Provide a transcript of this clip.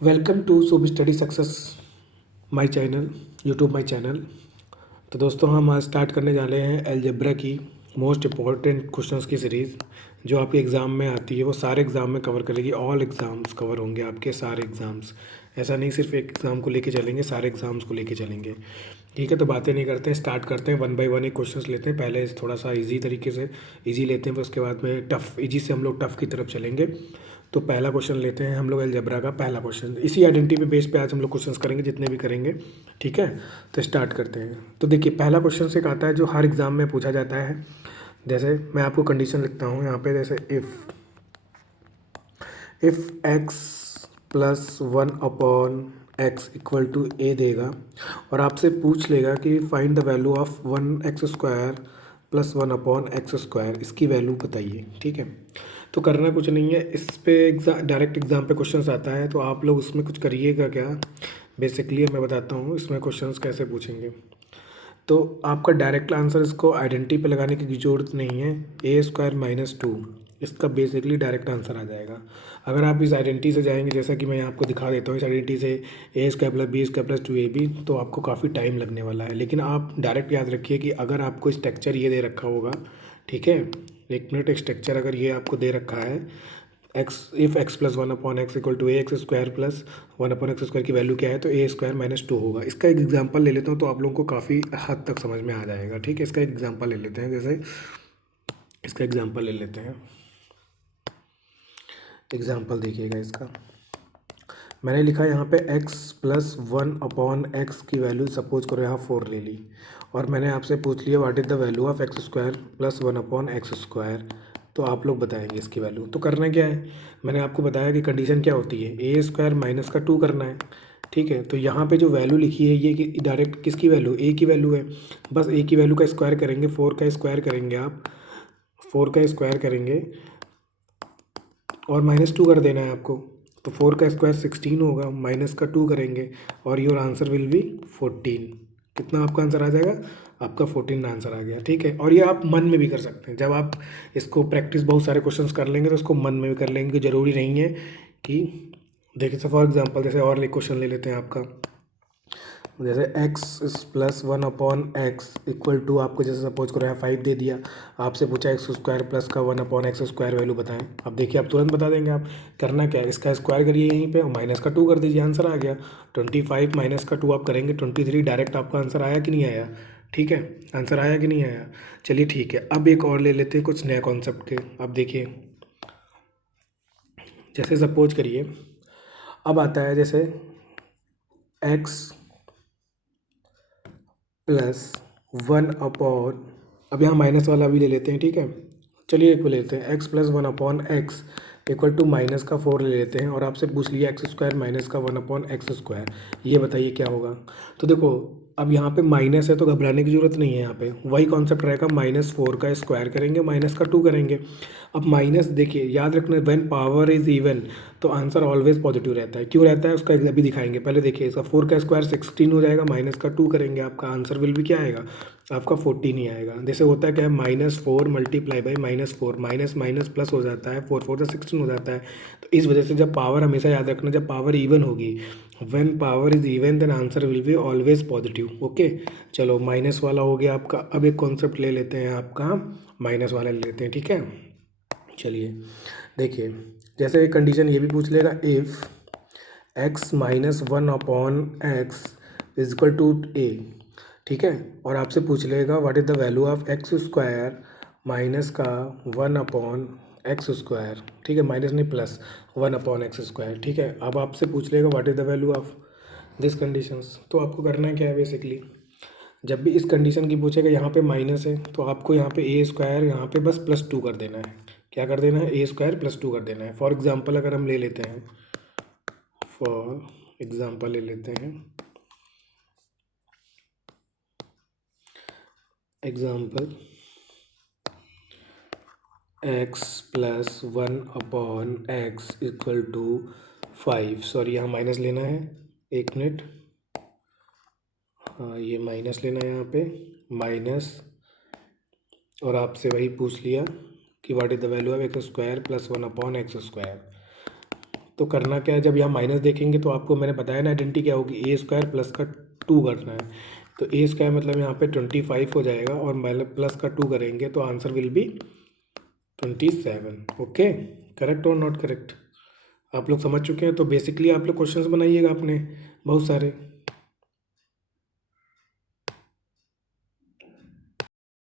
Welcome to सुब study success my channel, YouTube my channel. तो दोस्तों हम आज स्टार्ट करने जा रहे हैं अलजेब्रा की मोस्ट इम्पॉर्टेंट क्वेश्चंस की सीरीज़ जो आपके एग्ज़ाम में आती है। वो सारे एग्ज़ाम में कवर करेगी, ऑल एग्ज़ाम्स कवर होंगे आपके सारे एग्ज़ाम्स। ऐसा नहीं सिर्फ एक एग्ज़ाम को लेके चलेंगे, सारे एग्ज़ाम्स को लेके चलेंगे। ठीक है, तो बातें नहीं करते हैं, स्टार्ट करते हैं। वन बाय वन एक क्वेश्चंस लेते हैं। पहले थोड़ा सा इजी तरीके से इजी लेते हैं, फिर उसके बाद में टफ़, इजी से हम लोग टफ़ की तरफ चलेंगे। तो पहला क्वेश्चन लेते हैं हम लोग अलजेब्रा का पहला क्वेश्चन। इसी आइडेंटिटी पे बेस पे आज हम लोग क्वेश्चंस करेंगे जितने भी करेंगे। ठीक है, तो स्टार्ट करते हैं। तो देखिए पहला क्वेश्चन से आता है जो हर एग्ज़ाम में पूछा जाता है। जैसे मैं आपको कंडीशन लिखता हूँ यहाँ पे, जैसे if x plus one upon x equal to a देगा और आपसे पूछ लेगा कि find the value of one x square plus one upon x square, इसकी वैल्यू बताइए। ठीक है, तो करना कुछ नहीं है, इस पे डायरेक्ट एग्ज़ाम पे क्वेश्चंस आता है तो आप लोग उसमें कुछ करिएगा क्या। बेसिकली मैं बताता हूँ इसमें क्वेश्चंस कैसे पूछेंगे। तो आपका डायरेक्ट आंसर इसको आइडेंटिटी पे लगाने की ज़रूरत नहीं है। ए स्क्वायर माइनस टू इसका बेसिकली डायरेक्ट आंसर आ जाएगा। अगर आप इस आइडेंटिटी से जाएंगे, जैसा कि मैं आपको दिखा देता हूँ, इस आइडेंटिटी से a square plus b square plus two a b, तो आपको काफ़ी टाइम लगने वाला है। लेकिन आप डायरेक्ट याद रखिए कि अगर आपको स्ट्रक्चर ये दे रखा होगा, ठीक है, एक मिनट, एक स्ट्रक्चर अगर ये आपको दे रखा है, x if x plus one upon x equal to a x square plus one upon x square की वैल्यू क्या है, तो ए स्क्वायर माइनस टू होगा। इसका एक एग्जांपल ले लेता हूँ तो आप लोगों को काफ़ी हद तक समझ में आ जाएगा। ठीक है, इसका एक एग्जांपल ले लेते हैं। जैसे इसका एग्जांपल ले लेते हैं, एग्जांपल देखिएगा इसका। मैंने लिखा यहाँ पे x plus one upon x की वैल्यू सपोज करो यहाँ फोर ले ली, और मैंने आपसे पूछ लिया what is the value of x square plus one upon x square. तो आप लोग बताएंगे इसकी वैल्यू। तो करना क्या है, मैंने आपको बताया कि कंडीशन क्या होती है, ए स्क्वायर माइनस का टू करना है। ठीक है, तो यहाँ पे जो वैल्यू लिखी है ये कि डायरेक्ट किसकी वैल्यू, ए की वैल्यू है। बस ए की वैल्यू का स्क्वायर करेंगे, फोर का स्क्वायर करेंगे आप, फोर का स्क्वायर करेंगे और माइनस टू कर देना है आपको। तो फोर का स्क्वायर सिक्सटीन होगा, माइनस का टू करेंगे और your answer will B fourteen. कितना आपका आंसर आ जाएगा, आपका 14 आंसर आ गया। ठीक है, और ये आप मन में भी कर सकते हैं। जब आप इसको प्रैक्टिस बहुत सारे क्वेश्चंस कर लेंगे तो इसको मन में भी कर लेंगे। ज़रूरी नहीं है कि, देखिए फॉर एग्जांपल जैसे और एक क्वेश्चन ले लेते हैं आपका। जैसे x plus one upon x equal to, आपको जैसे सपोज करो यहाँ फाइव दे दिया, आपसे पूछा एक्स स्क्वायर प्लस का one upon x square value बताएं। अब देखिए आप तुरंत बता देंगे। आप करना क्या है, इसका स्क्वायर करिए यहीं पे और माइनस का टू कर दीजिए, आंसर आ गया। 25 माइनस का टू आप करेंगे 23। डायरेक्ट आपका आंसर आया कि नहीं आया। ठीक है, आंसर आया कि नहीं आया। चलिए ठीक है, अब एक और ले लेते हैं कुछ नया कॉन्सेप्ट के। अब देखिए जैसे सपोज करिए, अब आता है जैसे एक्स प्लस वन अपॉन, अब यहाँ माइनस वाला भी ले लेते हैं। ठीक है, चलिए एक को लेते हैं, x plus one upon x equal to minus का फोर ले लेते हैं और आपसे पूछ लिया एक्स स्क्वायर माइनस का वन अपॉन एक्स स्क्वायर, ये बताइए क्या होगा। तो देखो अब यहाँ पे माइनस है तो घबराने की ज़रूरत नहीं है। यहाँ पे वही कॉन्सेप्ट रहेगा, माइनस फोर का स्क्वायर करेंगे, माइनस का टू करेंगे। अब माइनस देखिए याद रखना, व्हेन पावर इज़ इवन तो आंसर ऑलवेज पॉजिटिव रहता है। क्यों रहता है उसका अभी दिखाएंगे। पहले देखिए इसका फोर का स्क्वायर 16 हो जाएगा, माइनस का टू करेंगे, आपका आंसर विल भी क्या आएगा, आपका 14 ही आएगा। जैसे होता है क्या है, minus four multiply by minus four, minus minus plus हो जाता है, फोर फोर से 16 हो जाता है। तो इस वजह से जब पावर, हमेशा याद रखना जब पावर इवन होगी, when power is even then answer will be always positive. Okay, चलो माइनस वाला हो गया आपका। अब एक कॉन्सेप्ट ले लेते हैं आपका, माइनस वाला ले लेते हैं। ठीक है, चलिए देखिए जैसे कंडीशन ये भी पूछ लेगा, if x minus one upon x is equal to a. ठीक है, और आपसे पूछ लेगा what is the value of x square minus का वन अपॉन एक्स स्क्वायर। ठीक है, माइनस नहीं plus one upon x square. ठीक है, अब आपसे पूछ लेगा what is the value of this conditions. तो आपको करना क्या है, बेसिकली जब भी इस कंडीशन की पूछेगा, यहाँ पे माइनस है तो आपको यहाँ पे ए स्क्वायर यहाँ पे बस प्लस टू कर देना है। क्या कर देना है, ए स्क्वायर प्लस टू कर देना है। फॉर एग्जांपल अगर हम ले लेते हैं, फॉर एग्जांपल ले लेते हैं, example x plus one upon x equal to five, sorry यहाँ माइनस लेना है, एक मिनट, हाँ ये माइनस लेना है यहाँ पे, माइनस, और आपसे वही पूछ लिया कि what is the value of x square plus one upon x square. तो करना क्या है, जब यहाँ माइनस देखेंगे तो आपको मैंने बताया ना आइडेंटिटी क्या होगी, ए स्क्वायर प्लस का 2 करना है। तो ए स्क्वायर मतलब यहाँ पे 25 हो जाएगा और माइनस प्लस का 2 करेंगे तो answer will B 27। Okay, correct और नॉट करेक्ट? आप लोग समझ चुके हैं। तो बेसिकली आप लोग क्वेश्चंस बनाइएगा अपने बहुत सारे।